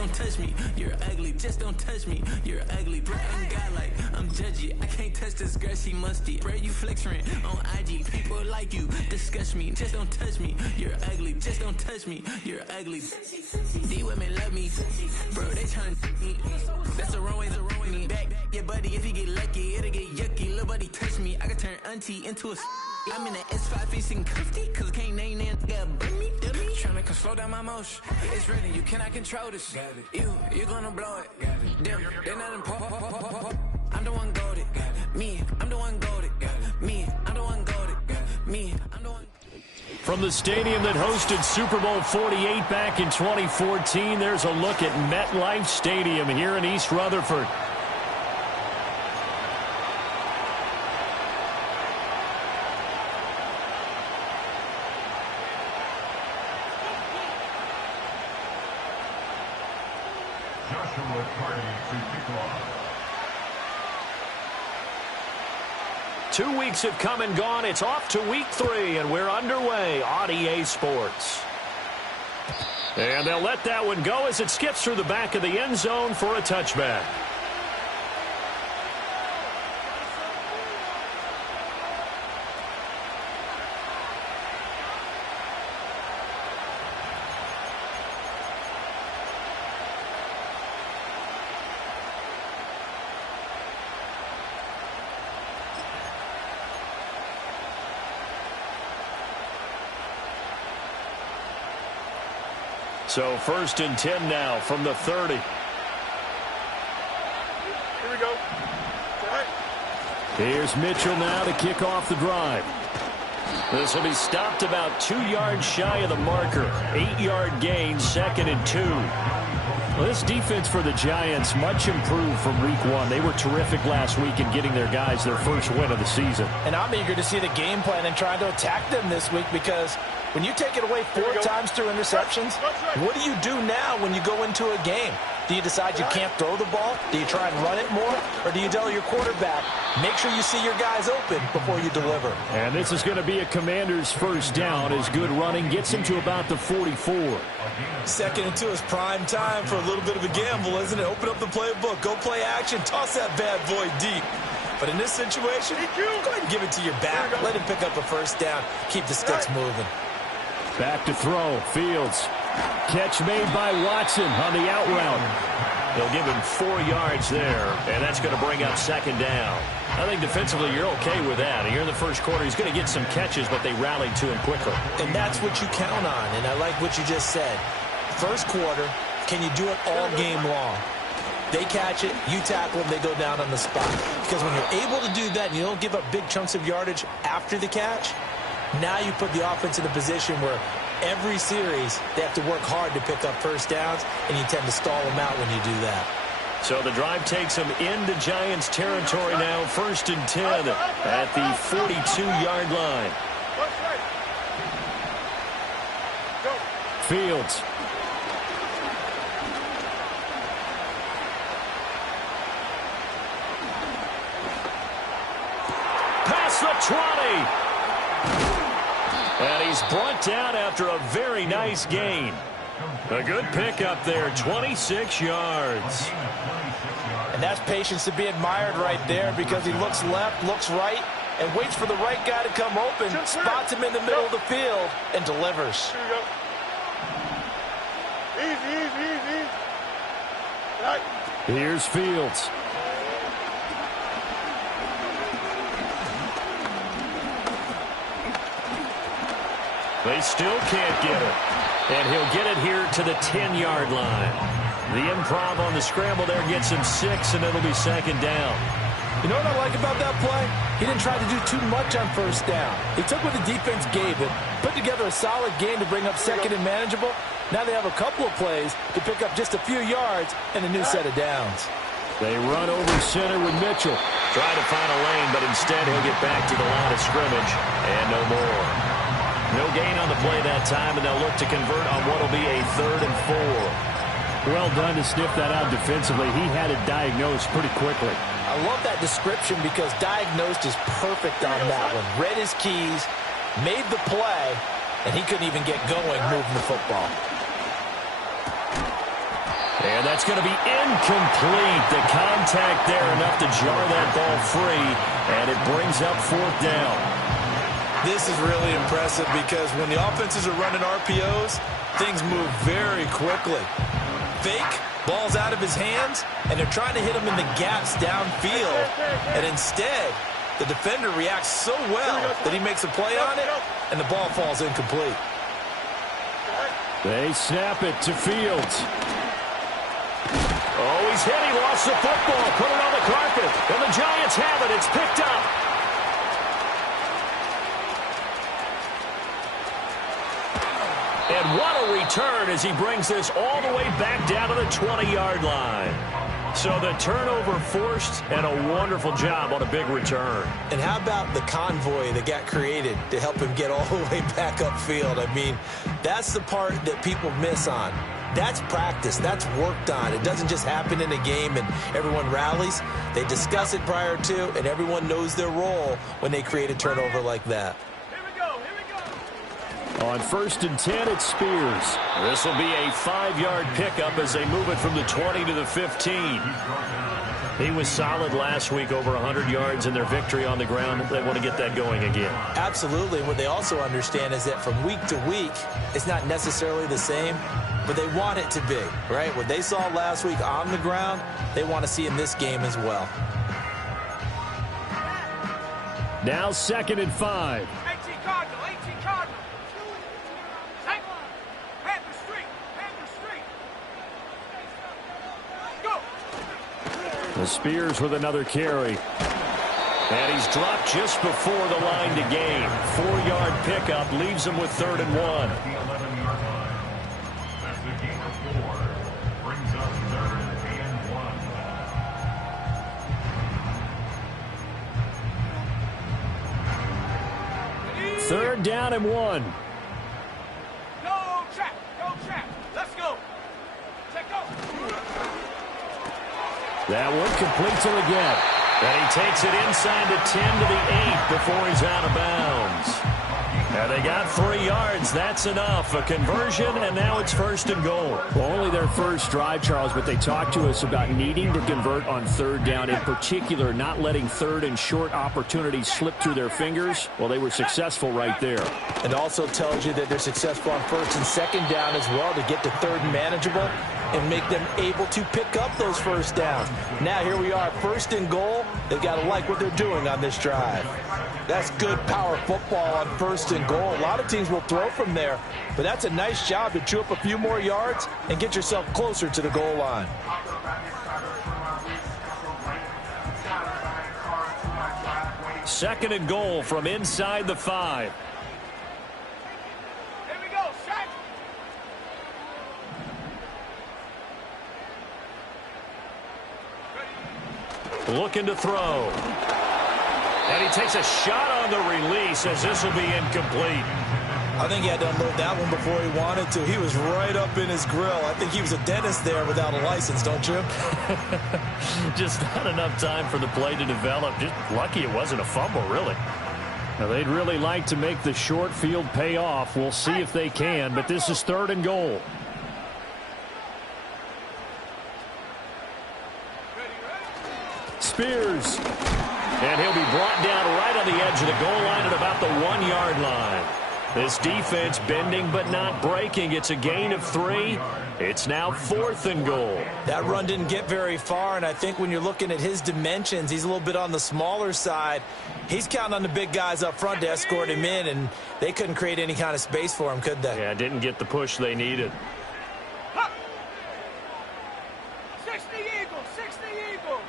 don't touch me. You're ugly, just don't touch me. You're ugly, bro. I'm godlike, I'm judgy. I can't touch this girl, she musty. Bro, you flexing on IG. People like you disgust me. Just don't touch me. You're ugly, just don't touch me. You're ugly. These women love me, bro. They trying to me. That's the wrong way, the wrong way. Back your buddy, if you get lucky, it'll get yucky. Little buddy touch me, I can turn auntie into a. I'm in the S5 facing cuffy, cause I can't name that nigga burn me. Tryna come slow down my motion. It's ready, you cannot control this. You gonna blow it. Them, they're not important. I'm the one goated. Me, I'm the one goated. Me, I'm the one goated. Me, I'm the one. From the stadium that hosted Super Bowl 48 back in 2014, there's a look at MetLife Stadium here in East Rutherford. Joshua Party to kick off. 2 weeks have come and gone. It's off to week 3, and we're underway on EA Sports. And they'll let that one go as it skips through the back of the end zone for a touchback. So 1st and 10 now from the 30. Here we go. All right. Here's Mitchell now to kick off the drive. This will be stopped about 2 yards shy of the marker. 8-yard gain, 2nd and 2. Well, this defense for the Giants much improved from week 1. They were terrific last week in getting their guys their first win of the season. And I'm eager to see the game plan and trying to attack them this week, because when you take it away 4 times through interceptions, what do you do now when you go into a game? Do you decide you can't throw the ball? Do you try and run it more? Or do you tell your quarterback, make sure you see your guys open before you deliver? And this is going to be a Commander's first down as good running gets him to about the 44. 2nd and 2 is prime time for a little bit of a gamble, isn't it? Open up the playbook, go play action, toss that bad boy deep. But in this situation, go ahead and give it to your back. Let him pick up a first down. Keep the sticks moving. Back to throw. Fields. Catch made by Watson on the out route. They'll give him 4 yards there, and that's going to bring up 2nd down. I think defensively you're okay with that. Here in the first quarter, he's going to get some catches, but they rallied to him quickly. And that's what you count on, and I like what you just said. First quarter, can you do it all game long? They catch it, you tackle them, they go down on the spot. Because when you're able to do that and you don't give up big chunks of yardage after the catch, now you put the offense in a position where every series they have to work hard to pick up first downs, and you tend to stall them out when you do that. So the drive takes them into Giants territory now, 1st and 10 at the 42-yard line. Fields. Past the 20. And he's brought down after a very nice gain. A good pickup there, 26 yards. And that's patience to be admired right there, because he looks left, looks right, and waits for the right guy to come open, spots him in the middle of the field, and delivers. Here we go. Easy, easy, easy. Right. Here's Fields. They still can't get it. And he'll get it here to the 10-yard line. The improv on the scramble there gets him 6, and it'll be 2nd down. You know what I like about that play? He didn't try to do too much on first down. He took what the defense gave him, put together a solid game to bring up 2nd and manageable. Now they have a couple of plays to pick up just a few yards and a new set of downs. They run over center with Mitchell. Trying to find a lane, but instead he'll get back to the line of scrimmage, and no more. No gain on the play that time, and they'll look to convert on what will be a 3rd and 4. Well done to sniff that out defensively. He had it diagnosed pretty quickly. I love that description, because diagnosed is perfect on that one. Read his keys, made the play, and he couldn't even get going moving the football. And that's going to be incomplete. The contact there enough to jar that ball free, and it brings up 4th down. This is really impressive because when the offenses are running RPOs, things move very quickly. Fake, ball's out of his hands, and they're trying to hit him in the gaps downfield. And instead, the defender reacts so well that he makes a play on it, and the ball falls incomplete. They snap it to Fields. Oh, he's hit. He lost the football. Put it on the carpet. And the Giants have it. It's picked up. And what a return as he brings this all the way back down to the 20-yard line. So the turnover forced and a wonderful job on a big return. And how about the convoy that got created to help him get all the way back upfield? I mean, that's the part that people miss on. That's practice. That's worked on. It doesn't just happen in a game and everyone rallies. They discuss it prior to, and everyone knows their role when they create a turnover like that. On 1st and 10, it's Spears. This will be a 5-yard pickup as they move it from the 20 to the 15. He was solid last week, over 100 yards in their victory on the ground. They want to get that going again. Absolutely. What they also understand is that from week to week, it's not necessarily the same, but they want it to be, right? What they saw last week on the ground, they want to see in this game as well. Now 2nd and 5. 18 Cardinal, 18 Cardinal. The Spears with another carry. And he's dropped just before the line to gain. 4-yard pickup leaves him with 3rd and 1. The 11-yard line. That's the gain of 4. Brings up 3rd and 1. 3rd down and 1. Go trap. Let's go. Check go. That one complete to the get. And he takes it inside the 10 to the 8 before he's out of bounds. And they got 3 yards. That's enough. A conversion, and now it's 1st and goal. Well, only their first drive, Charles, but they talked to us about needing to convert on 3rd down, in particular not letting 3rd and short opportunities slip through their fingers. Well, they were successful right there. It also tells you that they're successful on 1st and 2nd down as well to get to 3rd and manageable and make them able to pick up those 1st downs. Now here we are, 1st and goal. They've got to like what they're doing on this drive. That's good power football on 1st and goal. A lot of teams will throw from there, but that's a nice job to chew up a few more yards and get yourself closer to the goal line. Second and goal from inside the 5. Here we go, shot. Looking to throw. And he takes a shot on the release as this will be incomplete. I think he had to unload that one before he wanted to. He was right up in his grill. I think he was a dentist there without a license, don't you? Just not enough time for the play to develop. Just lucky it wasn't a fumble, really. Now, they'd really like to make the short field pay off. We'll see if they can, but this is 3rd and goal. Spears. And he'll be brought down right on the edge of the goal line at about the 1-yard line. This defense bending but not breaking. It's a gain of 3. It's now 4th and goal. That run didn't get very far, and I think when you're looking at his dimensions, he's a little bit on the smaller side. He's counting on the big guys up front to escort him in, and they couldn't create any kind of space for him, could they? Yeah, didn't get the push they needed. 60 Eagle, 60 Eagle.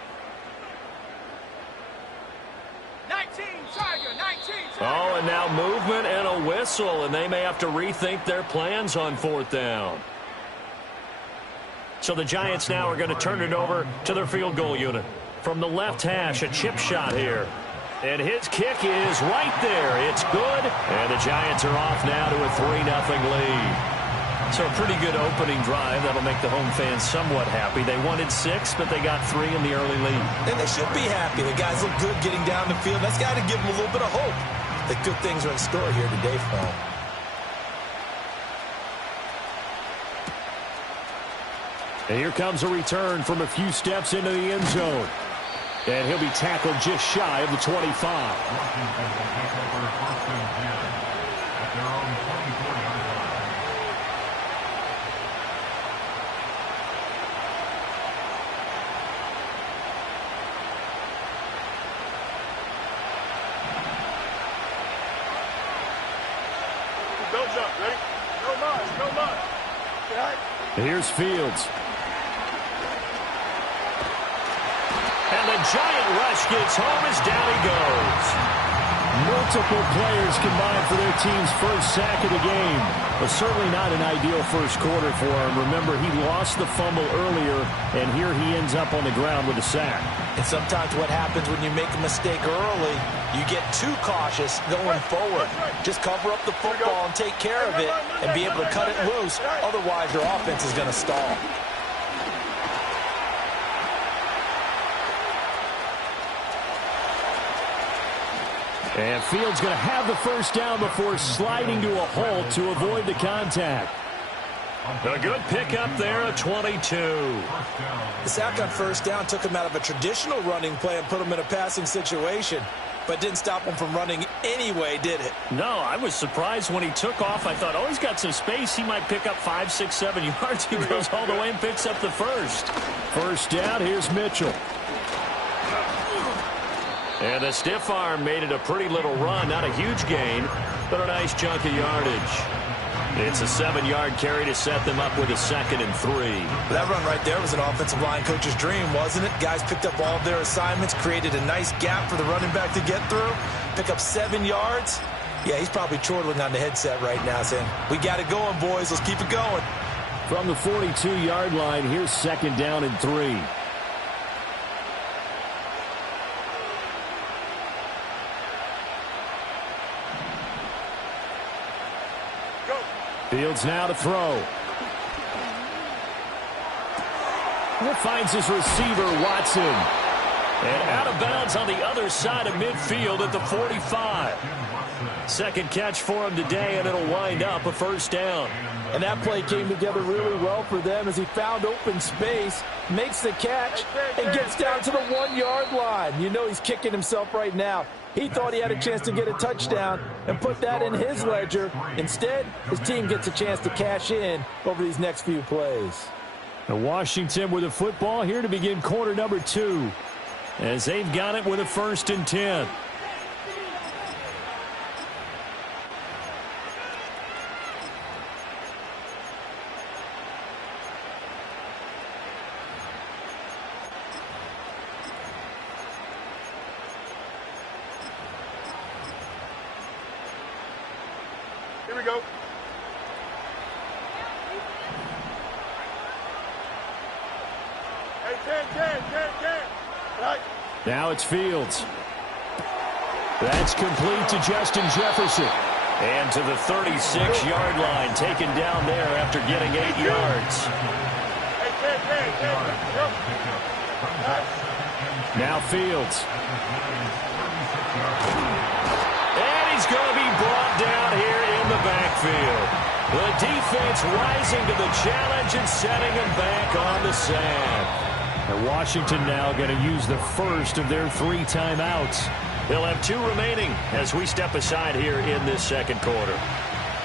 19 Tiger, 19 Tiger. Oh, and now movement and a whistle, and they may have to rethink their plans on 4th down. So the Giants now are going to turn it over to their field goal unit. From the left hash, a chip shot here. And his kick is right there. It's good. And the Giants are off now to a 3-0 lead. So a pretty good opening drive. That'll make the home fans somewhat happy. They wanted 6, but they got 3 in the early lead. And they should be happy. The guys look good getting down the field. That's got to give them a little bit of hope that good things are in store here today for them. And here comes a return from a few steps into the end zone. And he'll be tackled just shy of the 25. Washington will take over 1st and 10 at their own 24-yard line. Go jump, ready? Go Mars, go Mars. Right. Here's Fields. And the giant rush gets home as down he goes. Multiple players combined for their team's first sack of the game. But certainly not an ideal first quarter for him. Remember, he lost the fumble earlier, and here he ends up on the ground with a sack. And sometimes what happens when you make a mistake early, you get too cautious going forward. Just cover up the football and take care of it and be able to cut it loose. Otherwise, your offense is going to stall. And Fields going to have the first down before sliding to a halt to avoid the contact. A good pickup there at 22. The sack on first down took him out of a traditional running play and put him in a passing situation, but didn't stop him from running anyway, did it? No, I was surprised when he took off. I thought, oh, he's got some space. He might pick up 5, 6, 7 yards. He goes all the way and picks up the first. First down, here's Mitchell. And the stiff arm made it a pretty little run. Not a huge gain, but a nice chunk of yardage. It's a 7-yard carry to set them up with a 2nd and 3. That run right there was an offensive line coach's dream, wasn't it? Guys picked up all of their assignments, created a nice gap for the running back to get through, pick up 7 yards. Yeah, he's probably chortling on the headset right now saying, we got it going, boys. Let's keep it going. From the 42-yard line, here's 2nd down and 3. Fields now to throw. He finds his receiver, Watson. And out of bounds on the other side of midfield at the 45. Second catch for him today, and it'll wind up a first down. And that play came together really well for them as he found open space, makes the catch, and gets down to the 1-yard line. You know he's kicking himself right now. He thought he had a chance to get a touchdown and put that in his ledger. Instead, his team gets a chance to cash in over these next few plays. And Washington with the football here to begin quarter number 2. As they've got it with a 1st and 10. Here we go. Hey, 10. Right. Now it's Fields. That's complete to Justin Jefferson. And to the 36-yard line, taken down there after getting 8 yards. Hey, 10. Now Fields. And he's going to be brought down here in the backfield. The defense rising to the challenge and setting him back on the sand. And Washington now going to use the first of their 3 timeouts. They'll have 2 remaining as we step aside here in this second quarter.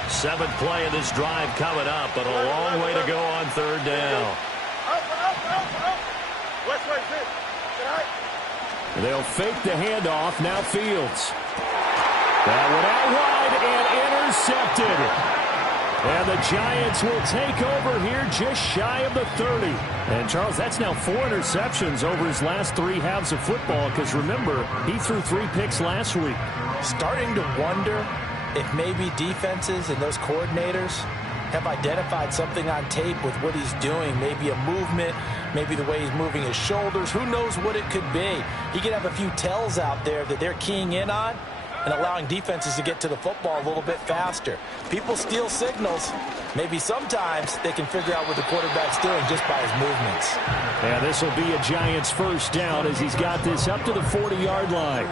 7th play of this drive coming up, but a long way to go on 3rd down. They'll fake the handoff. Now Fields. That one out wide and intercepted. And the Giants will take over here just shy of the 30. And, Charles, that's now 4 interceptions over his last 3 halves of football because, remember, he threw 3 picks last week. Starting to wonder if maybe defenses and those coordinators have identified something on tape with what he's doing. Maybe a movement, maybe the way he's moving his shoulders. Who knows what it could be? He could have a few tells out there that they're keying in on and allowing defenses to get to the football a little bit faster. People steal signals. Maybe sometimes they can figure out what the quarterback's doing just by his movements. And this will be a Giants first down as he's got this up to the 40-yard line.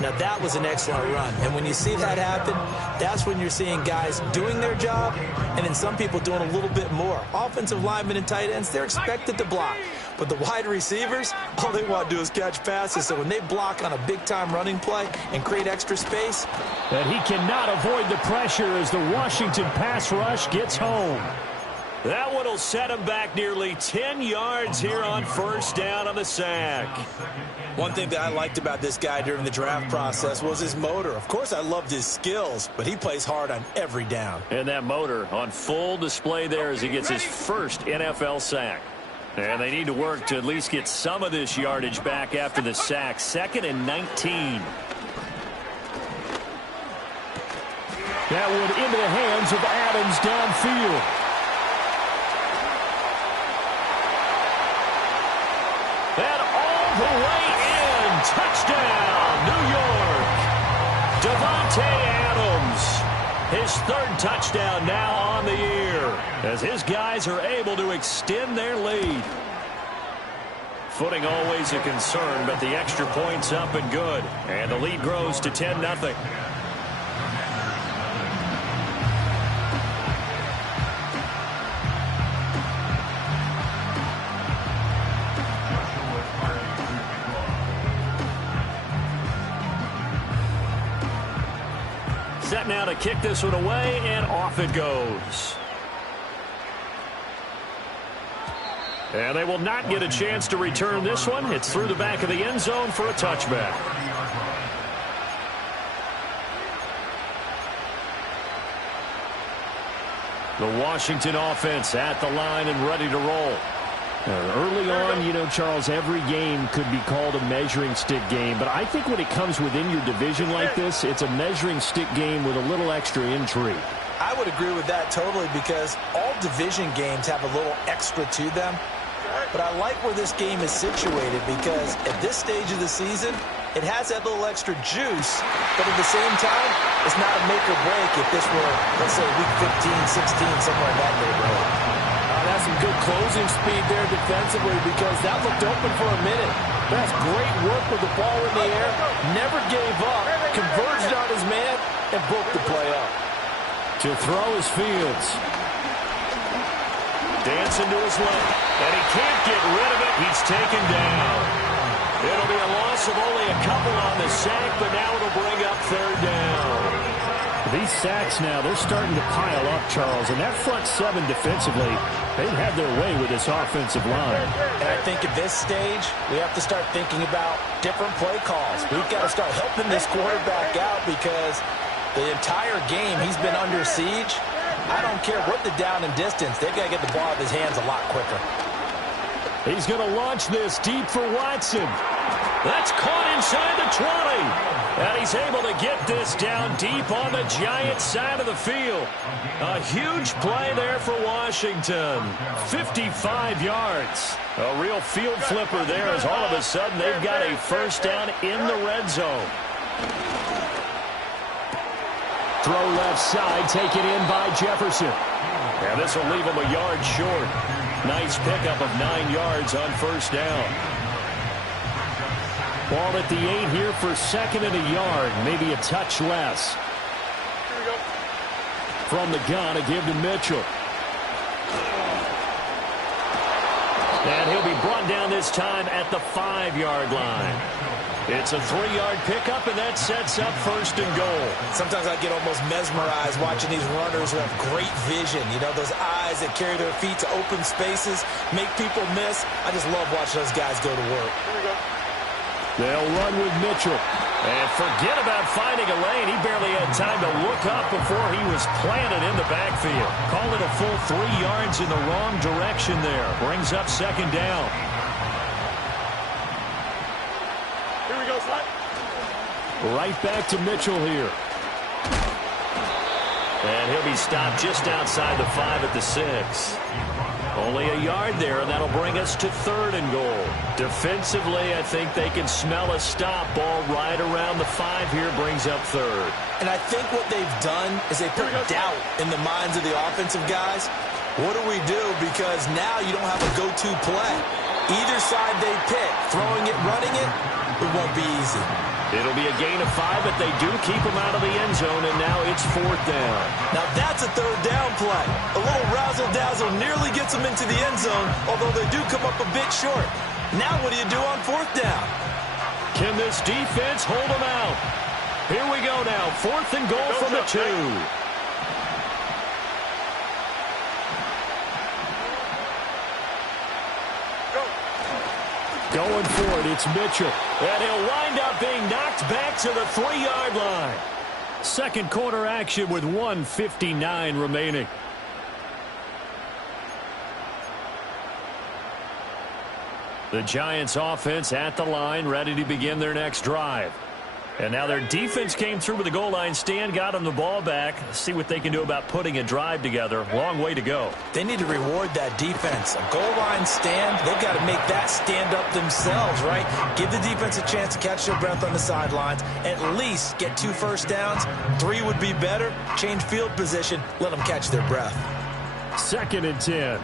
Now, that was an excellent run. And when you see that happen, that's when you're seeing guys doing their job and then some people doing a little bit more. Offensive linemen and tight ends, they're expected to block. But the wide receivers, all they want to do is catch passes. So when they block on a big-time running play and create extra space. And he cannot avoid the pressure as the Washington pass rush gets home. That one will set him back nearly 10 yards here on first down on the sack. One thing that I liked about this guy during the draft process was his motor. Of course, I loved his skills, but he plays hard on every down. And that motor on full display there as he gets his first NFL sack. And they need to work to at least get some of this yardage back after the sack. 2nd and 19. That one into the hands of Adams downfield. And all the way in. Touchdown, New York. Davante Adams. His 3rd touchdown now on the year as his guys are able to extend their lead. Footing always a concern, but the extra point's up and good. And the lead grows to 10-0. Set now to kick this one away, and off it goes. And they will not get a chance to return this one. It's through the back of the end zone for a touchback. The Washington offense at the line and ready to roll. Early on, you know, Charles, every game could be called a measuring stick game. But I think when it comes within your division like this, it's a measuring stick game with a little extra intrigue. I would agree with that totally because all division games have a little extra to them. But I like where this game is situated because at this stage of the season, it has that little extra juice. But at the same time, it's not a make or break if this were, let's say, week 15, 16, somewhere in that neighborhood. That's some good closing speed there defensively because that looked open for a minute. That's great work with the ball in the air. Never gave up. Converged on his man and broke the play up. To throw is Fields. Dancing to his left, and he can't get rid of it. He's taken down. It'll be a loss of only a couple on the sack, but now it'll bring up 3rd down. These sacks now, they're starting to pile up, Charles. And that front 7 defensively, they've had their way with this offensive line. And I think at this stage, we have to start thinking about different play calls. We've got to start helping this quarterback out because the entire game he's been under siege. I don't care what the down and distance. They've got to get the ball out of his hands a lot quicker. He's going to launch this deep for Watson. That's caught inside the 20. And he's able to get this down deep on the Giants side of the field. A huge play there for Washington. 55 yards. A real field flipper there as all of a sudden they've got a first down in the red zone. Throw left side, taken in by Jefferson. And this will leave him a yard short. Nice pickup of 9 yards on first down. Ball at the 8 here for 2nd and a yard, maybe a touch less. From the gun, a give to Mitchell. And he'll be brought down this time at the 5-yard line. It's a 3-yard pickup, and that sets up 1st and goal. Sometimes I get almost mesmerized watching these runners who have great vision. You know, those eyes that carry their feet to open spaces, make people miss. I just love watching those guys go to work. They'll run with Mitchell. And forget about finding a lane. He barely had time to look up before he was planted in the backfield. Call it a full 3 yards in the wrong direction there. Brings up 2nd down. Here we go, Slot. Right back to Mitchell here. And he'll be stopped just outside the 5 at the 6. Only a yard there, and that'll bring us to 3rd and goal. Defensively, I think they can smell a stop. Ball right around the 5 here brings up 3rd. And I think what they've done is they put doubt in the minds of the offensive guys. What do we do? Because now you don't have a go-to play. Either side they pick, throwing it, running it, it won't be easy. It'll be a gain of 5, but they do keep them out of the end zone, and now it's 4th down. Now that's a 3rd down play. A little razzle-dazzle nearly gets them into the end zone, although they do come up a bit short. Now what do you do on 4th down? Can this defense hold them out? Here we go now. 4th and goal from the 2. Going for it, it's Mitchell. And he'll wind up being knocked back to the 3-yard line. Second quarter action with 1:59 remaining. The Giants offense at the line, ready to begin their next drive. And now their defense came through with the goal line stand, got them the ball back. See what they can do about putting a drive together. Long way to go. They need to reward that defense. A goal line stand, they've got to make that stand up themselves, right? Give the defense a chance to catch their breath on the sidelines. At least get 2 first downs. 3 would be better. Change field position. Let them catch their breath. 2nd and 10.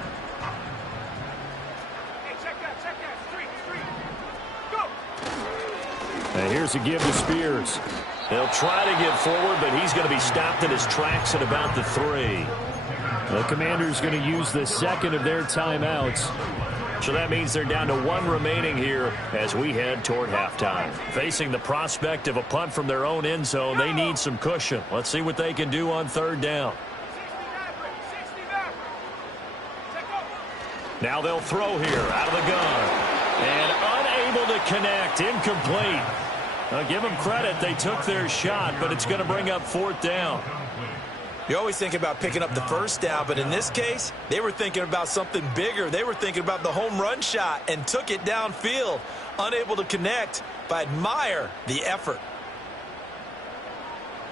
And here's a give to Spears. They'll try to get forward, but he's going to be stopped in his tracks at about the 3. The Commanders going to use the 2nd of their timeouts. So that means they're down to 1 remaining here as we head toward halftime. Facing the prospect of a punt from their own end zone, they need some cushion. Let's see what they can do on 3rd down. Now they'll throw here out of the gun. And unable to connect, incomplete. Now give them credit, they took their shot, but it's going to bring up 4th down. You always think about picking up the first down, but in this case, they were thinking about something bigger. They were thinking about the home run shot and took it downfield. Unable to connect, but admire the effort.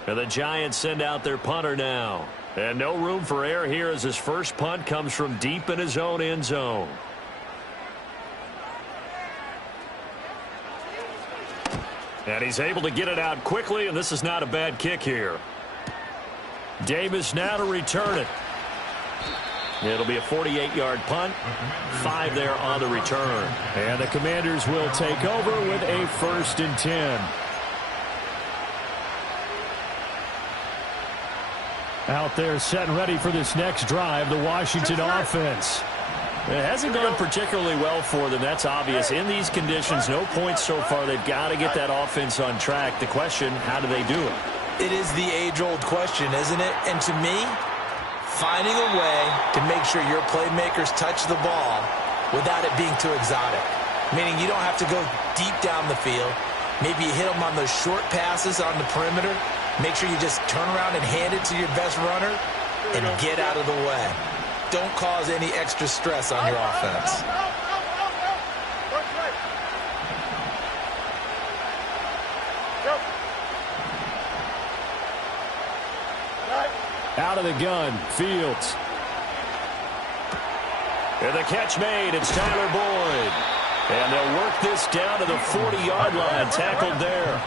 And the Giants send out their punter now. And no room for error here as his first punt comes from deep in his own end zone. And he's able to get it out quickly, and this is not a bad kick here. Davis now to return it. It'll be a 48-yard punt. 5 there on the return. And the Commanders will take over with a 1st and 10. Out there set and ready for this next drive, the Washington offense. It hasn't gone particularly well for them. That's obvious. In these conditions, no points so far. They've got to get that offense on track. The question, how do they do it? It is the age-old question, isn't it? And to me, finding a way to make sure your playmakers touch the ball without it being too exotic. Meaning you don't have to go deep down the field. Maybe you hit them on those short passes on the perimeter. Make sure you just turn around and hand it to your best runner and get out of the way. Don't cause any extra stress on your offense. Out of the gun, Fields. And the catch made, it's Tyler Boyd. And they'll work this down to the 40-yard line, tackled there.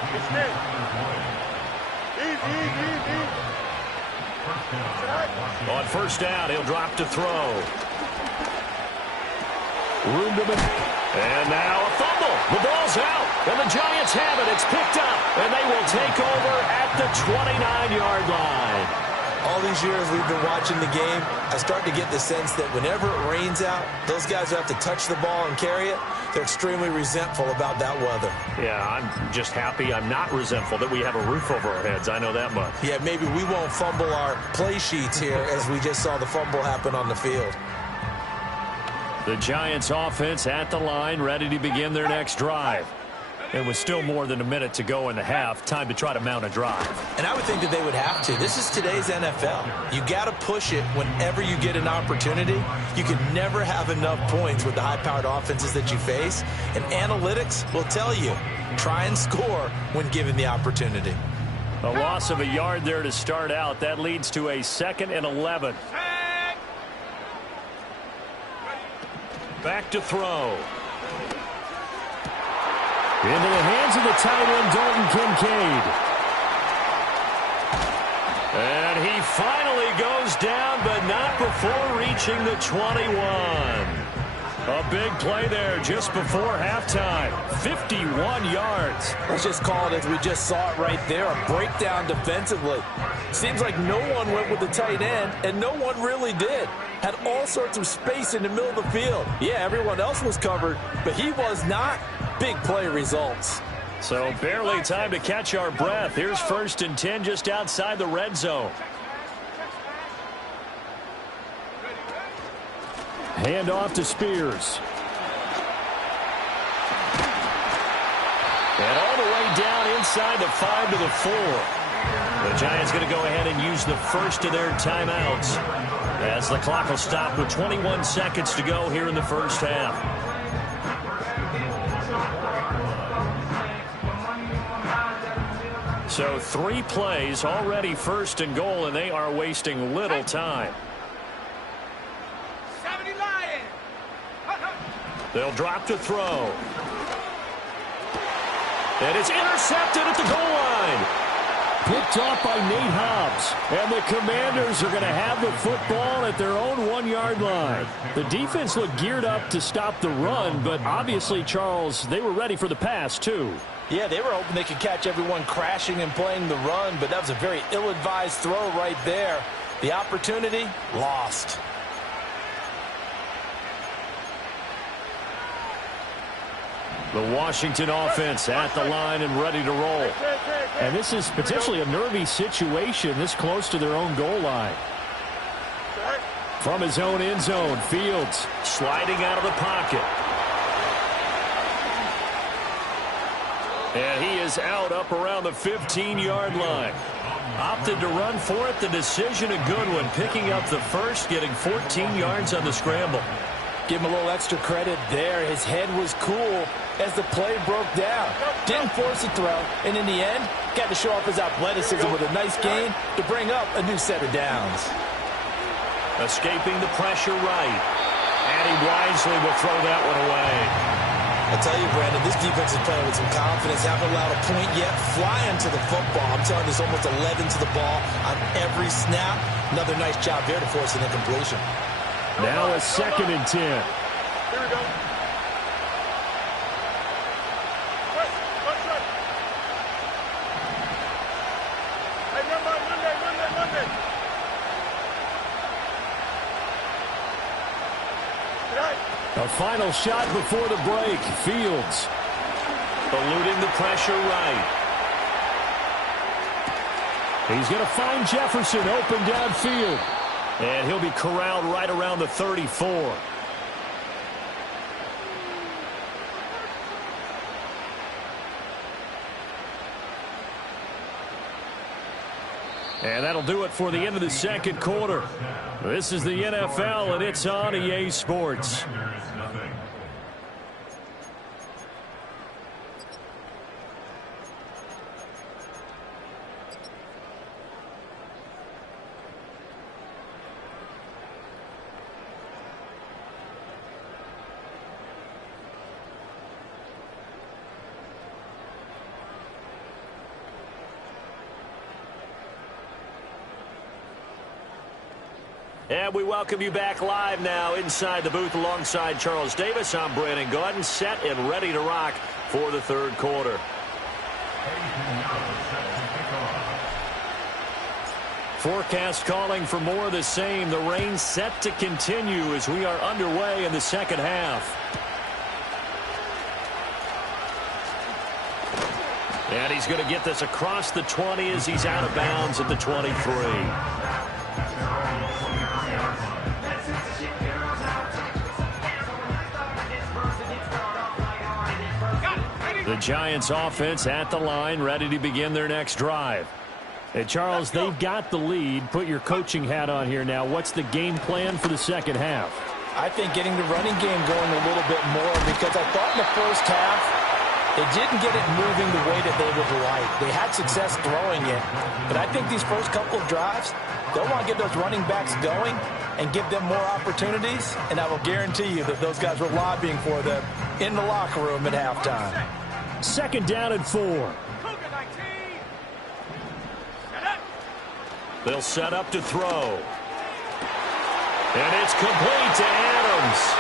On 1st down, he'll drop to throw. Room to and now a fumble. The ball's out, and the Giants have it. It's picked up, and they will take over at the 29-yard line. All these years we've been watching the game, I start to get the sense that whenever it rains out, those guys who have to touch the ball and carry it, they're extremely resentful about that weather. Yeah, I'm just happy I'm not resentful that we have a roof over our heads. I know that much. Yeah, maybe we won't fumble our play sheets here as we just saw the fumble happen on the field. The Giants offense at the line, ready to begin their next drive. And with still more than a minute to go in the half, time to try to mount a drive. And I would think that they would have to. This is today's NFL. You got to push it whenever you get an opportunity. You can never have enough points with the high-powered offenses that you face. And analytics will tell you, try and score when given the opportunity. A loss of a yard there to start out. That leads to a 2nd and 11. Back to throw. Into the hands of the tight end, Dalton Kincaid. And he finally goes down, but not before reaching the 21. A big play there just before halftime. 51 yards. Let's just call it as we just saw it right there, a breakdown defensively. Seems like no one went with the tight end, and no one really did. Had all sorts of space in the middle of the field. Yeah, everyone else was covered, but he was not. Big play results. So barely time to catch our breath. Here's 1st and 10 just outside the red zone. Hand off to Spears. And all the way down inside the 5 to the 4. The Giants going to go ahead and use the first of their timeouts as the clock will stop with 21 seconds to go here in the first half. So 3 plays already 1st and goal, and they are wasting little time. They'll drop to throw. And it's intercepted at the goal line. Picked off by Nate Hobbs. And the Commanders are going to have the football at their own 1-yard line. The defense looked geared up to stop the run, but obviously, Charles, they were ready for the pass, too. Yeah, they were hoping they could catch everyone crashing and playing the run, but that was a very ill-advised throw right there. The opportunity, lost. The Washington offense at the line and ready to roll. And this is potentially a nervy situation this close to their own goal line. From his own end zone, Fields sliding out of the pocket. And he is out up around the 15-yard line. Opted to run for it. The decision a good one. Picking up the first, getting 14 yards on the scramble. Give him a little extra credit there. His head was cool as the play broke down. Didn't force a throw, and in the end, got to show off his athleticism with a nice gain to bring up a new set of downs. Escaping the pressure right. And he wisely will throw that one away. I tell you, Brandon, this defense is playing with some confidence. Haven't allowed a point yet. Flying to the football. I'm telling you, there's almost 11 to the ball on every snap. Another nice job there to force an incompletion. Now a 2nd and 10. Here we go. Hey, Monday. A final shot before the break. Fields eluding the pressure right. He's going to find Jefferson open downfield. And he'll be corralled right around the 34. And that'll do it for the end of the second quarter. This is the NFL, and it's on EA Sports. And we welcome you back live now inside the booth alongside Charles Davis. I'm Brandon Gaudin, set and ready to rock for the third quarter. Forecast calling for more of the same. The rain set to continue as we are underway in the second half. And he's going to get this across the 20 as he's out of bounds at the 23. The Giants offense at the line, ready to begin their next drive. Hey, Charles, they've got the lead. Put your coaching hat on here now. What's the game plan for the second half? I think getting the running game going a little bit more, because I thought in the first half they didn't get it moving the way that they would like. They had success throwing it, but I think these first couple of drives, they'll want to get those running backs going and give them more opportunities, and I will guarantee you that those guys were lobbying for them in the locker room at halftime. 2nd down and 4. They'll set up to throw. And it's complete to Adams.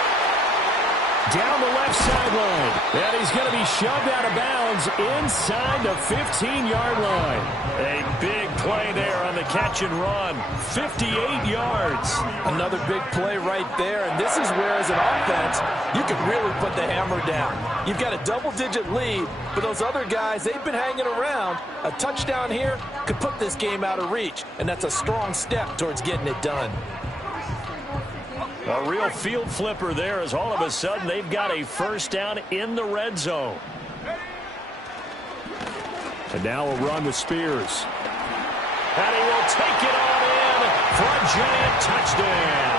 down the left sideline. And he's going to be shoved out of bounds inside the 15-yard line. A big play there on the catch and run. 58 yards. Another big play right there, and this is where, as an offense, you can really put the hammer down. You've got a double-digit lead, but those other guys, they've been hanging around. A touchdown here could put this game out of reach, and that's a strong step towards getting it done. A real field flipper there, as all of a sudden they've got a first down in the red zone. And now a run with Spears. And he will take it on in for a giant touchdown.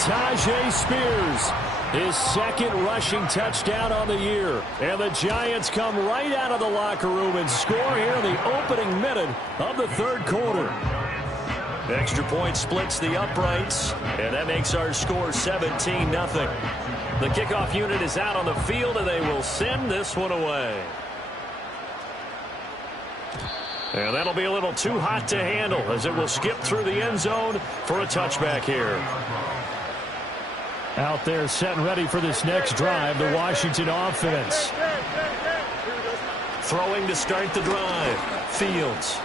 Tajay Spears, his second rushing touchdown on the year. And the Giants come right out of the locker room and score here in the opening minute of the third quarter. Extra point splits the uprights, and that makes our score 17-0. The kickoff unit is out on the field, and they will send this one away. And that'll be a little too hot to handle as it will skip through the end zone for a touchback here. Out there set and ready for this next drive, the Washington offense. Throwing to start the drive. Fields.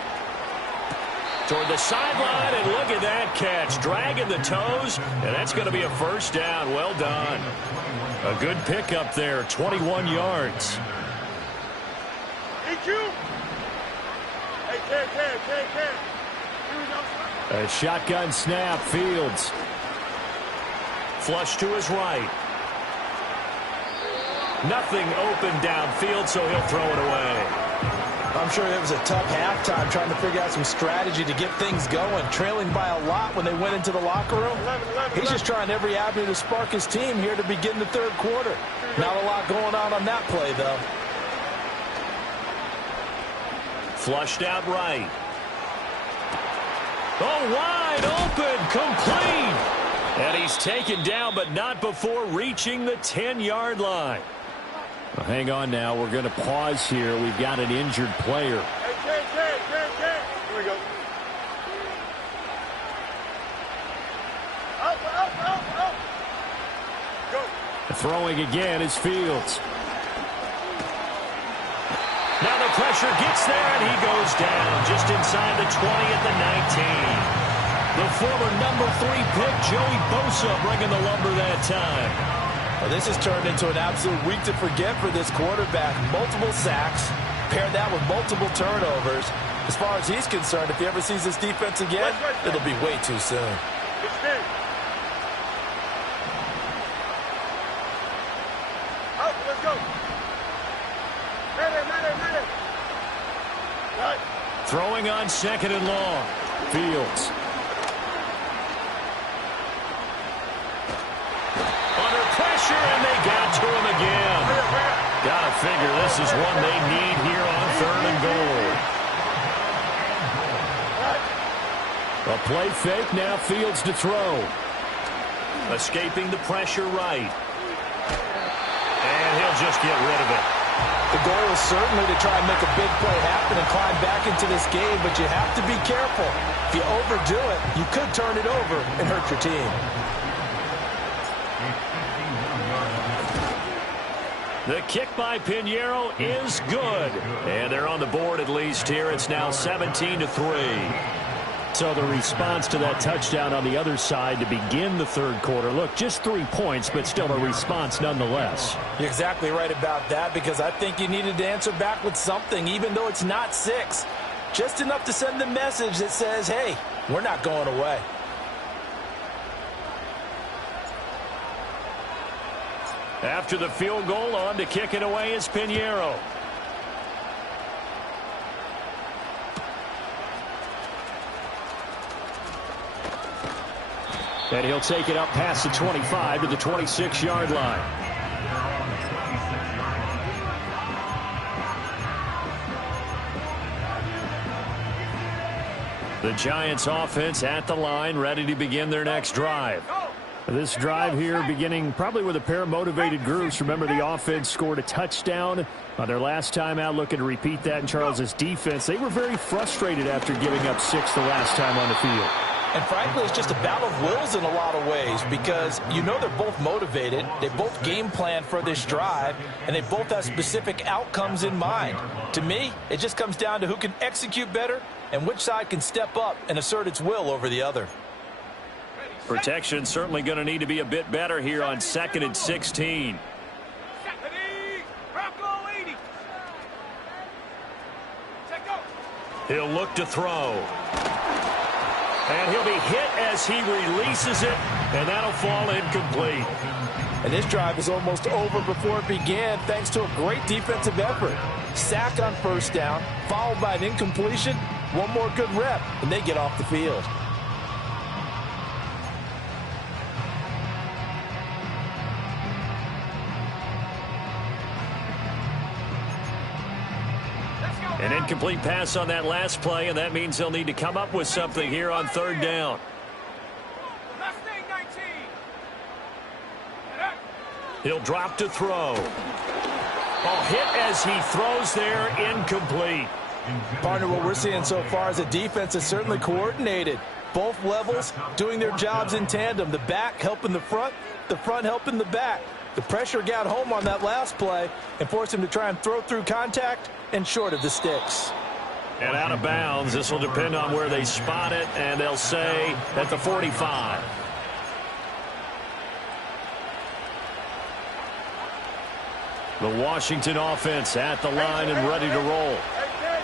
Toward the sideline, and look at that catch. Dragging the toes, and that's going to be a first down. Well done. A good pickup there, 21 yards. A shotgun snap, Fields. Flush to his right. Nothing open downfield, so he'll throw it away. I'm sure it was a tough halftime trying to figure out some strategy to get things going. Trailing by a lot when they went into the locker room. He's just trying every avenue to spark his team here to begin the third quarter. Not a lot going on that play, though. Flushed out right. Oh, wide open, complete. And he's taken down, but not before reaching the 10-yard line. Well, hang on now. We're going to pause here. We've got an injured player. Here we go. Up. Go. Throwing again is Fields. Now the pressure gets there, and he goes down just inside the 20 at the 19. The former number 3 pick, Joey Bosa, bringing the lumber that time. Well, this has turned into an absolute week to forget for this quarterback. Multiple sacks, pair that with multiple turnovers. As far as he's concerned, if he ever sees this defense again, it'll be way too soon. Let's go. Ready. Right. Throwing on second and long. Fields. Under pressure, and they got to him again. Gotta figure this is one they need here on third and goal. A play fake, now Fields to throw. Escaping the pressure right. And he'll just get rid of it. The goal is certainly to try and make a big play happen and climb back into this game, but you have to be careful. If you overdo it, you could turn it over and hurt your team. The kick by Pinheiro is good. And they're on the board at least here. It's now 17-3. So the response to that touchdown on the other side to begin the third quarter. Look, just 3 points, but still a response nonetheless. You're exactly right about that, because I think you needed to answer back with something, even though it's not 6. Just enough to send the message that says, hey, we're not going away. After the field goal, on to kick it away is Pinheiro. And he'll take it up past the 25 to the 26-yard line. The Giants offense at the line, ready to begin their next drive. This drive here beginning probably with a pair of motivated groups. Remember, the offense scored a touchdown on their last time out, looking to repeat that in Charles's defense. They were very frustrated after giving up 6 the last time on the field. And frankly, it's just a battle of wills in a lot of ways because you know they're both motivated, they both game plan for this drive, and they both have specific outcomes in mind. To me, it just comes down to who can execute better and which side can step up and assert its will over the other. Protection certainly going to need to be a bit better here on 2nd and 16. He'll look to throw. And he'll be hit as he releases it, and that'll fall incomplete. And this drive is almost over before it began thanks to a great defensive effort. Sack on first down, followed by an incompletion, one more good rep, and they get off the field. An incomplete pass on that last play, and that means they'll need to come up with something here on 3rd down. He'll drop to throw. Hit as he throws there, incomplete. Partner, what we're seeing so far is the defense is certainly coordinated. Both levels doing their jobs in tandem. The back helping the front helping the back. The pressure got home on that last play and forced him to try and throw through contact and short of the sticks. And out of bounds. This will depend on where they spot it, and they'll say at the 45. The Washington offense at the line and ready to roll.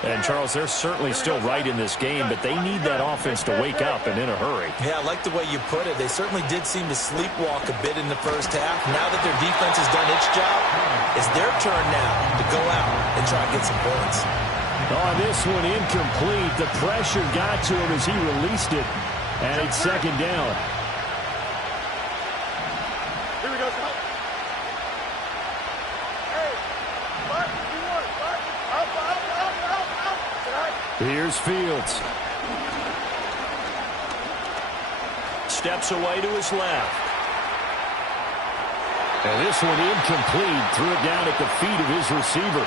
And, Charles, they're certainly still right in this game, but they need that offense to wake up and in a hurry. Yeah, I like the way you put it. They certainly did seem to sleepwalk a bit in the first half. Now that their defense has done its job, it's their turn now to go out and try and get some points. On this one, incomplete. The pressure got to him as he released it, and it's 2nd down. Here we go, son. Hey, what? You want it, what? Out. Here's Fields. Steps away to his left. And this one incomplete. Threw it down at the feet of his receiver.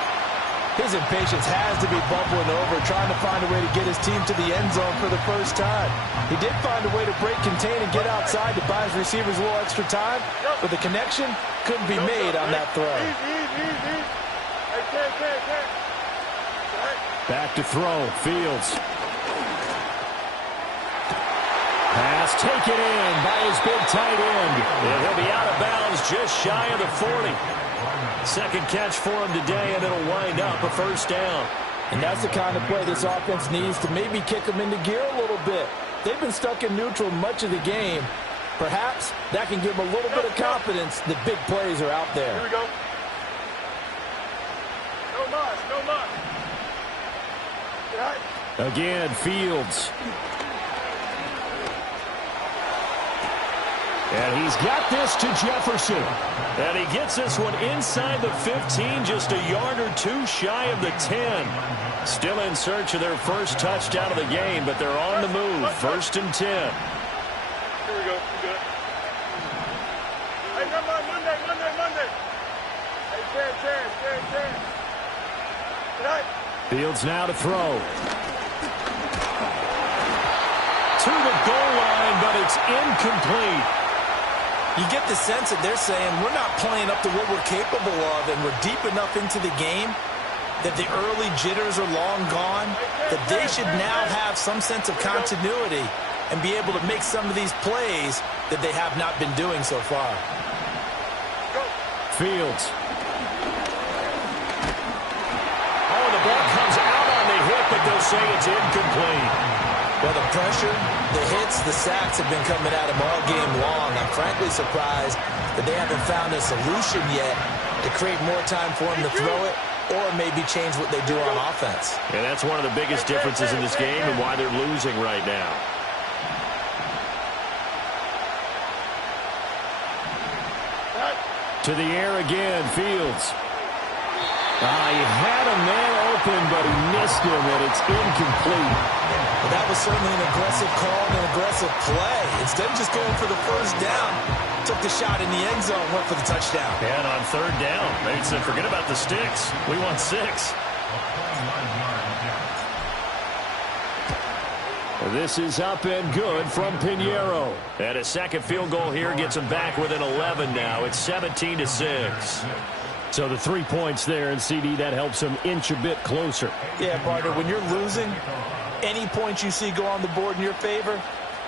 His impatience has to be bubbling over, trying to find a way to get his team to the end zone for the first time. He did find a way to break contain and get outside to buy his receivers a little extra time, but the connection couldn't be made on that throw. Easy. Hey, Back to throw. Fields. Pass taken in by his big tight end. And he'll be out of bounds just shy of the 40. Second catch for him today, and it'll wind up a 1st down. And that's the kind of play this offense needs to maybe kick them into gear a little bit. They've been stuck in neutral much of the game. Perhaps that can give them a little bit of confidence that big plays are out there. Here we go. No muss. Again, Fields. And he's got this to Jefferson. And he gets this one inside the 15, just a yard or two shy of the 10. Still in search of their first touchdown of the game, but they're on the move. 1st and 10. Here we go. Good. Hey, come on, Monday. Hey, chance. Tonight. Fields now to throw. To the goal line, but it's incomplete. You get the sense that they're saying we're not playing up to what we're capable of, and we're deep enough into the game that the early jitters are long gone, that they should now have some sense of continuity and be able to make some of these plays that they have not been doing so far. Fields. Oh, the ball comes out on the hit, but they'll say it's incomplete. Well, the pressure, the hits, the sacks have been coming at him all game long. I'm frankly surprised that they haven't found a solution yet to create more time for him to throw it or maybe change what they do on offense. And that's one of the biggest differences in this game and why they're losing right now. To the air again, Fields. He had a man open, but he missed him, and it's incomplete. Well, that was certainly an aggressive call and an aggressive play. Instead of just going for the first down, took the shot in the end zone, went for the touchdown. And on 3rd down, they said, forget about the sticks. We want 6. This is up and good from Pinheiro. And a second field goal here gets them back within 11 now. It's 17-6. So the 3 points there, and CD, that helps them inch a bit closer. Yeah, partner, when you're losing, any points you see go on the board in your favor,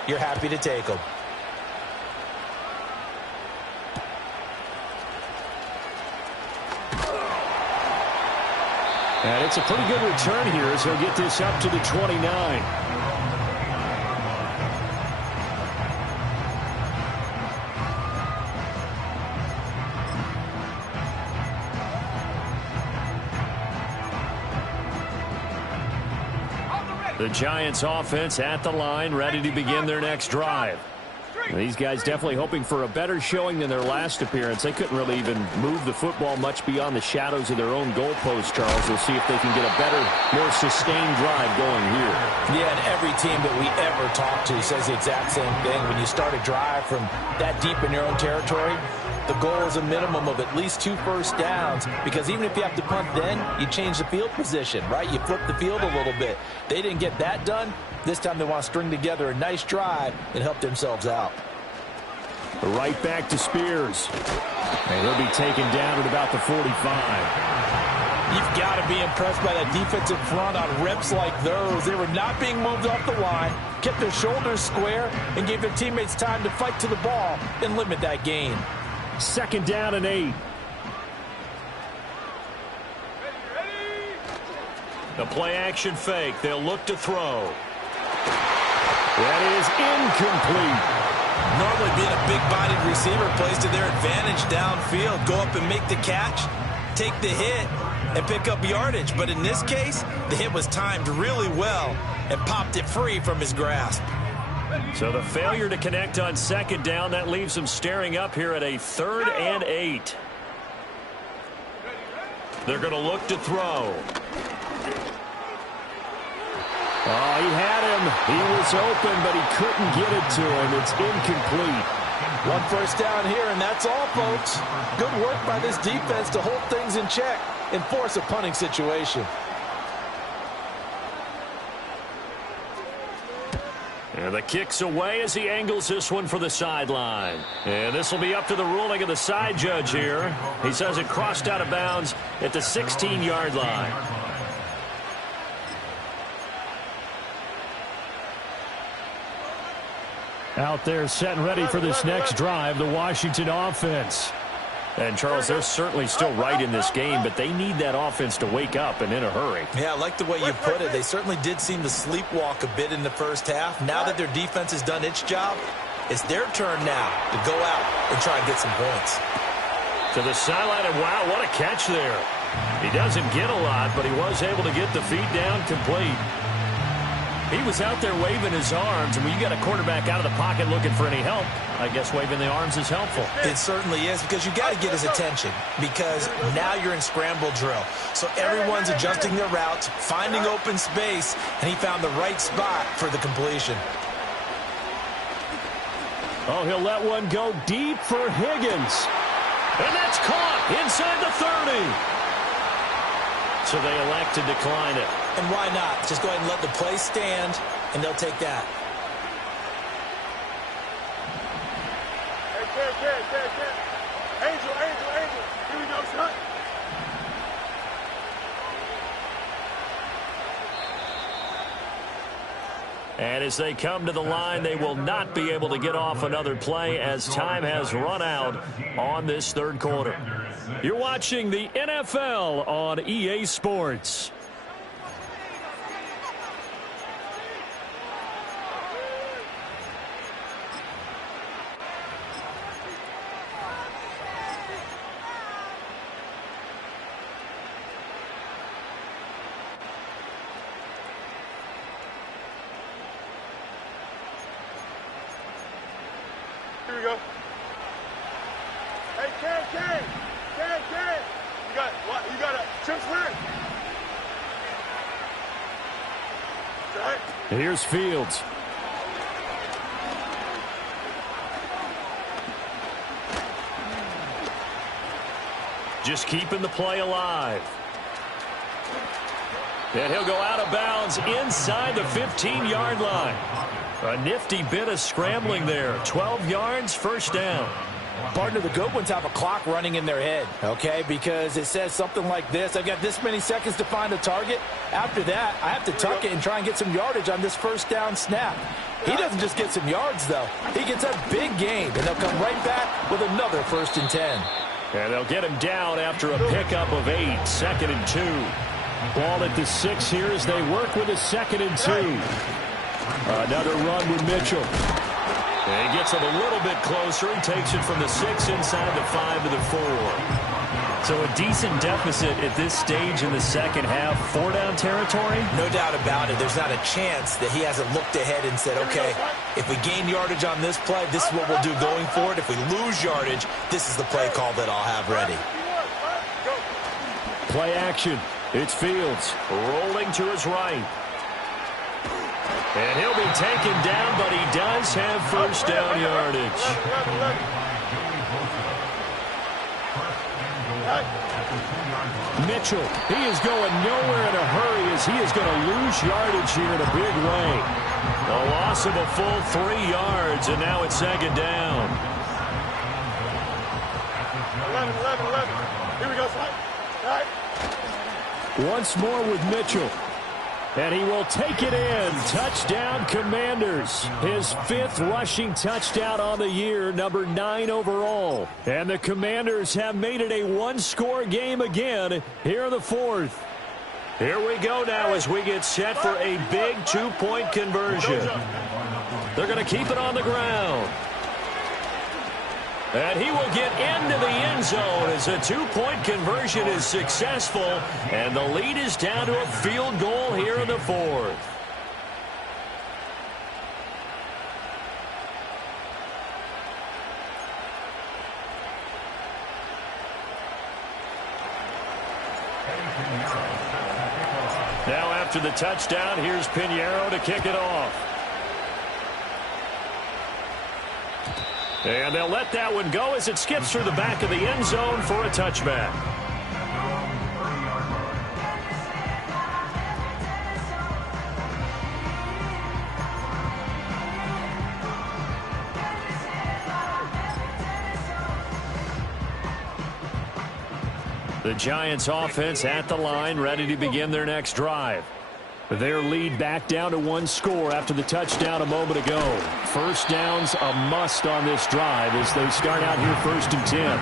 you're happy to take them. And it's a pretty good return here as he'll get this up to the 29. The Giants offense at the line, ready to begin their next drive. These guys definitely hoping for a better showing than their last appearance. They couldn't really even move the football much beyond the shadows of their own goalpost, Charles. We'll see if they can get a better, more sustained drive going here. Yeah, and every team that we ever talk to says the exact same thing. When you start a drive from that deep in your own territory, the goal is a minimum of at least 2 first downs, because even if you have to punt then, you change the field position, right? You flip the field a little bit. They didn't get that done. This time they want to string together a nice drive and help themselves out. Right back to Spears. And he'll be taken down at about the 45. You've got to be impressed by that defensive front on reps like those. They were not being moved off the line, kept their shoulders square, and gave their teammates time to fight to the ball and limit that gain. 2nd down and 8. The play-action fake. They'll look to throw. That is incomplete. Normally being a big-bodied receiver plays to their advantage downfield. Go up and make the catch, take the hit, and pick up yardage. But in this case, the hit was timed really well and popped it free from his grasp. So the failure to connect on 2nd down, that leaves them staring up here at a 3rd and 8. They're going to look to throw. Oh, he had him. He was open, but he couldn't get it to him. It's incomplete. 1 first down here, and that's all, folks. Good work by this defense to hold things in check and force a punting situation. And the kick's away as he angles this one for the sideline. And this will be up to the ruling of the side judge here. He says it crossed out of bounds at the 16-yard line. Out there set and ready for this next drive, the Washington offense. And, Charles, they're certainly still right in this game, but they need that offense to wake up and in a hurry. Yeah, I like the way you put it. They certainly did seem to sleepwalk a bit in the first half. Now that their defense has done its job, it's their turn now to go out and try and get some points. To the sideline, and wow, what a catch there. He doesn't get a lot, but he was able to get the feet down complete. He was out there waving his arms, and when you got a quarterback out of the pocket looking for any help, I guess waving the arms is helpful. It certainly is, because you got to get his attention, because now you're in scramble drill. So everyone's adjusting their routes, finding open space, and he found the right spot for the completion. Oh, he'll let one go deep for Higgins. And that's caught inside the 30. So they elect to decline it. And why not? Just go ahead and let the play stand, and they'll take that. Hey, Angel. Here we go, son. And as they come to the line, they will not be able to get off another play as time has run out on this 3rd quarter. You're watching the NFL on EA Sports. Here we go. Hey, Ken. You got a chip split? Right. Here's Fields. Just keeping the play alive. And he'll go out of bounds inside the 15-yard line. A nifty bit of scrambling there. 12 yards, first down. Partner, the good ones have a clock running in their head, okay? Because it says something like this. I've got this many seconds to find a target. After that, I have to tuck it and try and get some yardage on this first down snap. He doesn't just get some yards, though. He gets a big gain, and they'll come right back with another 1st and 10. And they'll get him down after a pickup of 8, 2nd and 2. Ball at the 6 here as they work with a 2nd and 2. Another run with Mitchell. And he gets it a little bit closer and takes it from the 6 inside the 5 to the 4. So a decent deficit at this stage in the second half. 4-down territory? No doubt about it. There's not a chance that he hasn't looked ahead and said, okay, if we gain yardage on this play, this is what we'll do going forward. If we lose yardage, this is the play call that I'll have ready. Play action. It's Fields. Rolling to his right. And he'll be taken down, but he does have first down yardage. Mitchell, he is going nowhere in a hurry as he is going to lose yardage here in a big way. A loss of a full 3 yards, and now it's 2nd down. 11. Here we go, son. All right. Once more with Mitchell. And he will take it in. Touchdown, Commanders. His 5th rushing touchdown on the year, number 9 overall. And the Commanders have made it a one-score game again here in the 4th. Here we go now as we get set for a big 2-point conversion. They're going to keep it on the ground. And he will get into the end zone as a 2-point conversion is successful. And the lead is down to a field goal here in the 4th. Now after the touchdown, here's Pinheiro to kick it off. And they'll let that one go as it skips through the back of the end zone for a touchback. The Giants offense at the line, ready to begin their next drive. Their lead back down to 1 score after the touchdown a moment ago. First down's a must on this drive as they start out here 1st and 10.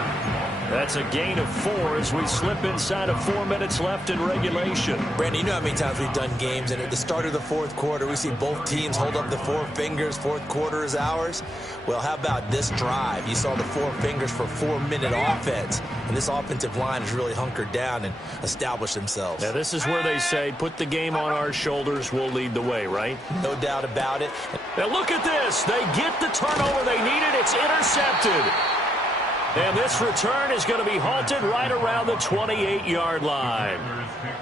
That's a gain of 4 as we slip inside of 4 minutes left in regulation. Brandon, you know how many times we've done games, and at the start of the 4th quarter, we see both teams hold up the 4 fingers, 4th quarter is ours. Well, how about this drive? You saw the 4 fingers for 4-minute offense, and this offensive line has really hunkered down and established themselves. Now, this is where they say, put the game on our shoulders, we'll lead the way, right? No doubt about it. Now, look at this. They get the turnover they needed. It's intercepted. And this return is going to be halted right around the 28-yard line.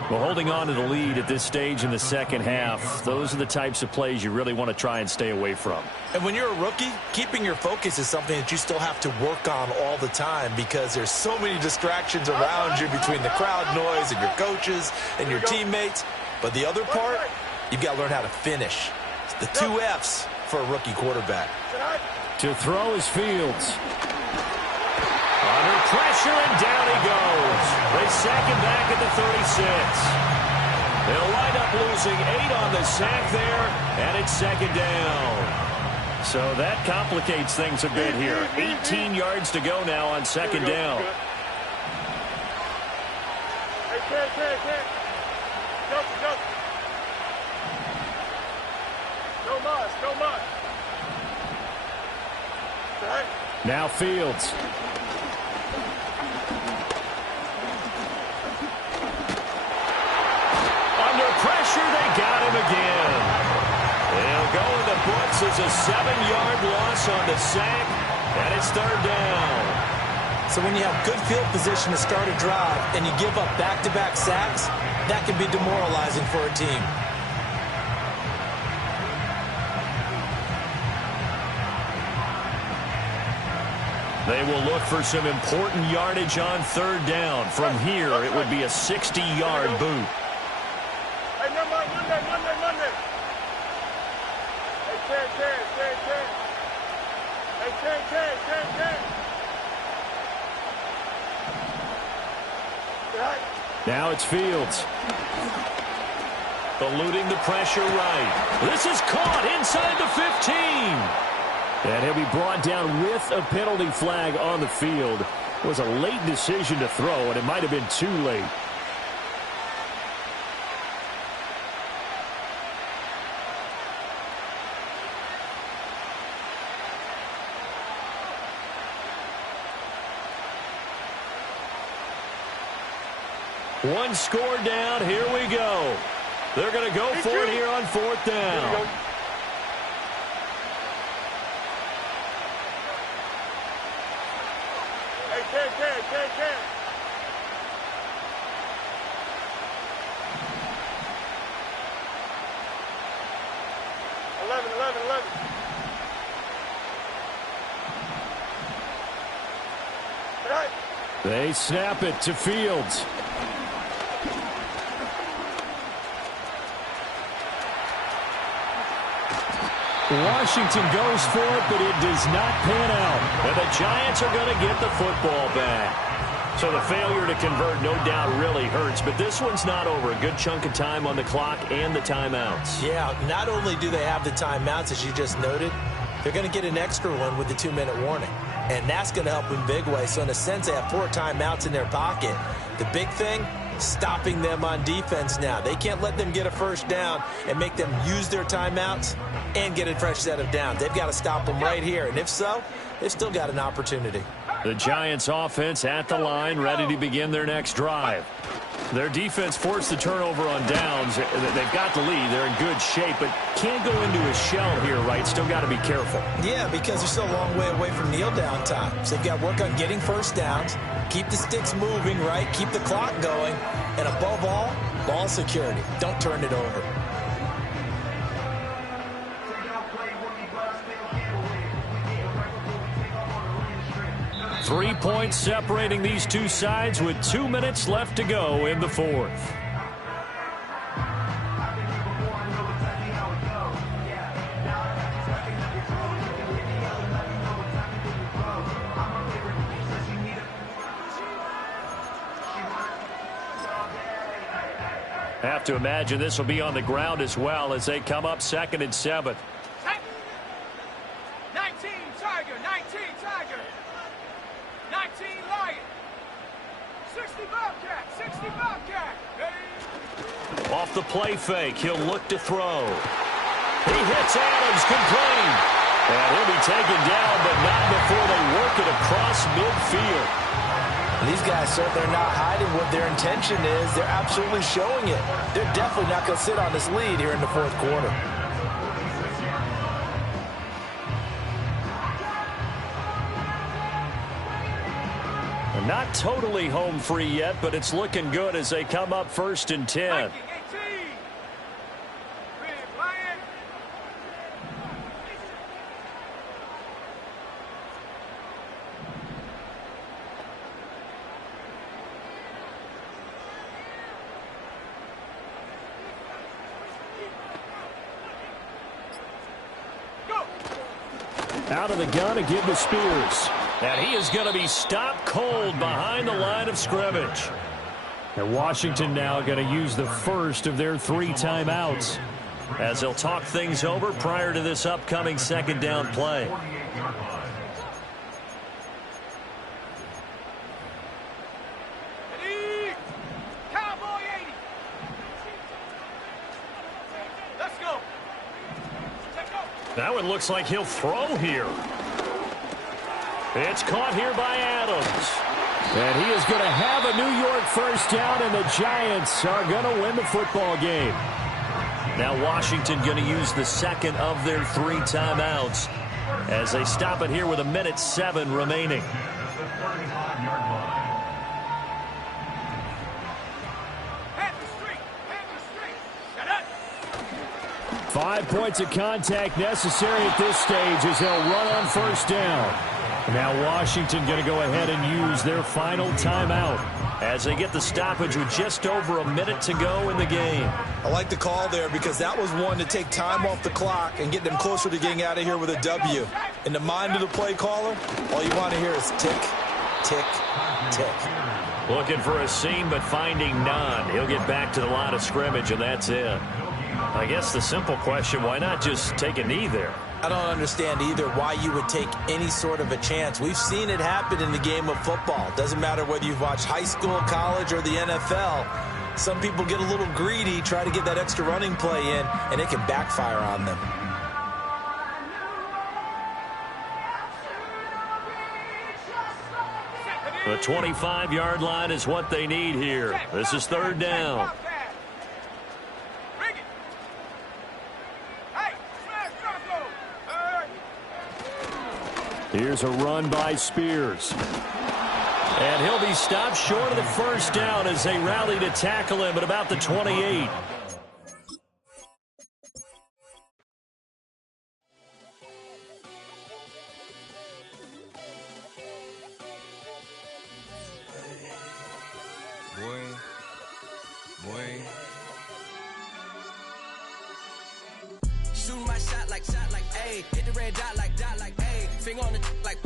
Well, holding on to the lead at this stage in the second half, those are the types of plays you really want to try and stay away from. And when you're a rookie, keeping your focus is something that you still have to work on all the time because there's so many distractions around you between the crowd noise and your coaches and your teammates. But the other part, you've got to learn how to finish. It's the 2 F's for a rookie quarterback. To throw is Fields. Under pressure, and down he goes. They sack him back at the 36. They'll wind up losing 8 on the sack there, and it's 2nd down. So that complicates things a bit here. 18 yards to go now on 2nd down. Hey, Ken. Go. No mud. Right. Now Fields. Pressure, they got him again. They'll go in the books as a 7-yard loss on the sack, and it's 3rd down. So when you have good field position to start a drive and you give up back-to-back sacks, that can be demoralizing for a team. They will look for some important yardage on 3rd down. From here, it would be a 60-yard boot. Now it's Fields. Eluding the pressure right. This is caught inside the 15. And he'll be brought down with a penalty flag on the field. It was a late decision to throw, and it might have been too late. One score down. Here we go. They're going to go for it here on fourth down. Hey, Ken. 11. Hey. They snap it to Fields. Washington goes for it, but it does not pan out. And the Giants are going to get the football back. So the failure to convert no doubt really hurts, but this one's not over. A good chunk of time on the clock and the timeouts. Yeah, not only do they have the timeouts, as you just noted, they're going to get an extra one with the 2-minute warning. And that's going to help in big way. So in a sense, they have 4 timeouts in their pocket. The big thing, stopping them on defense now. They can't let them get a first down and make them use their timeouts and get a fresh set of downs. They've got to stop them right here. And if so, they've still got an opportunity. The Giants offense at the line, ready to begin their next drive. Their defense forced the turnover on downs. They've got the lead. They're in good shape, but can't go into a shell here, right? Still got to be careful. Yeah, because they're still a long way away from kneel down time. So they've got to work on getting first downs, keep the sticks moving, right? Keep the clock going. And above all, ball security. Don't turn it over. Three points separating these two sides with 2 minutes left to go in the fourth. Have to imagine this will be on the ground as well as they come up 2nd and 7. 19 Tiger. 19 Lion. 60 Bobcat. Hey. Off the play fake, he'll look to throw. He hits Adams complete. And he'll be taken down, but not before they work it across midfield. These guys certainly are not hiding what their intention is. They're absolutely showing it. They're definitely not going to sit on this lead here in the fourth quarter. Not totally home free yet, but it's looking good as they come up 1st and 10. Out of the gun to give to Spears. And he is going to be stopped cold behind the line of scrimmage. And Washington now going to use the first of their 3 timeouts, as they'll talk things over prior to this upcoming 2nd down play. Cowboy 80. Let's go. That one looks like he'll throw here. It's caught here by Adams. And he is going to have a New York first down, and the Giants are going to win the football game. Now Washington going to use the 2nd of their 3 timeouts as they stop it here with 1:07 remaining. 5 points of contact necessary at this stage as they'll run on first down. Now Washington going to go ahead and use their final timeout as they get the stoppage with just over a minute to go in the game. I like the call there because that was one to take time off the clock and get them closer to getting out of here with a W. In the mind of the play caller, all you want to hear is tick, Tick, tick. Looking for a seam, but finding none. He'll get back to the line of scrimmage, and that's it. I guess the simple question, why not just take a knee there? I don't understand either why you would take any sort of a chance. We've seen it happen in the game of football. Doesn't matter whether you've watched high school, college, or the NFL. Some people get a little greedy, try to get that extra running play in, and it can backfire on them. The 25-yard line is what they need here. This is third down. Here's a run by Spears. And he'll be stopped short of the first down as they rally to tackle him at about the 28. Shooting my shot like, ayy. Hit the red dot like, ayy. Finger on the like.